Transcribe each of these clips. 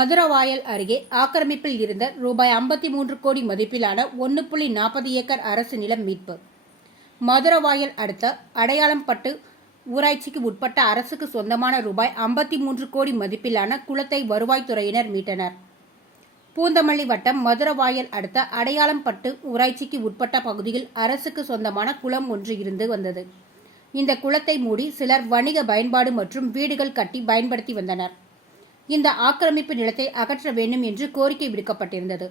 மதுரவாயல் அருகே ஆக்கிரமிப்பில் இருந்த ரூபாய் 53 கோடி மதிப்பிலான 1.40 ஏக்கர் அரசு நிலம் மீட்பு. மதுரவாயல் அடுத்த அடையாளம்பட்டு ஊராட்சிக்கு உட்பட்ட அரசுக்கு சொந்தமான ரூபாய் 53 கோடி மதிப்பிலான குளத்தை வருவாய்த்துறையினர் மீட்டனர். பூந்தமல்லி வட்டம் மதுரவாயல் அடுத்த அடையாளம்பட்டு ஊராட்சிக்கு உட்பட்ட பகுதியில் அரசுக்கு சொந்தமான குளம் ஒன்று இருந்து வந்தது. இந்த குளத்தை மூடி சிலர் வணிக பயன்பாடு மற்றும் வீடுகள் கட்டி பயன்படுத்தி வந்தனர். இந்த ஆக்கிரமிப்பு நிலத்தை அகற்ற வேண்டும் என்று கோரிக்கை விடுக்கப்பட்டிருந்தது.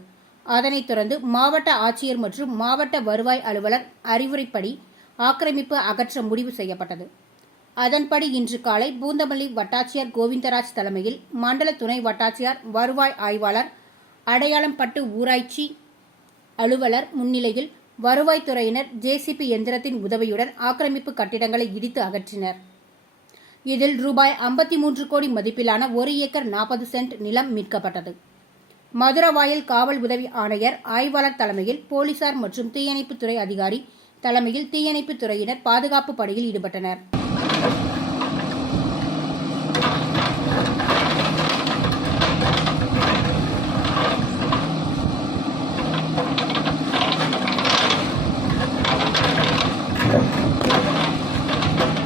அதனைத் தொடர்ந்து மாவட்ட ஆட்சியர் மற்றும் மாவட்ட வருவாய் அலுவலர் அறிவுரைப்படி ஆக்கிரமிப்பு அகற்ற முடிவு செய்யப்பட்டது. அதன்படி இன்று காலை பூந்தமல்லி வட்டாட்சியர் கோவிந்தராஜ் தலைமையில் மண்டல துணை வட்டாட்சியர் வருவாய் ஆய்வாளர் அடையாளம்பட்டு ஊராட்சி அலுவலர் முன்னிலையில் வருவாய்த்துறையினர் ஜேசிபி எந்திரத்தின் உதவியுடன் ஆக்கிரமிப்பு கட்டிடங்களை இடித்து அகற்றினர். இதில் ரூபாய் 53 கோடி மதிப்பிலான 1 ஏக்கர் 40 சென்ட் நிலம் மீட்கப்பட்டது. மதுரவாயல் காவல் உதவி ஆணையர் ஆய்வாளர் தலைமையில் போலீசார் மற்றும் தீயணைப்புத்துறை அதிகாரி தலைமையில் தீயணைப்புத் துறையினர் பாதுகாப்பு பணியில் ஈடுபட்டனர்.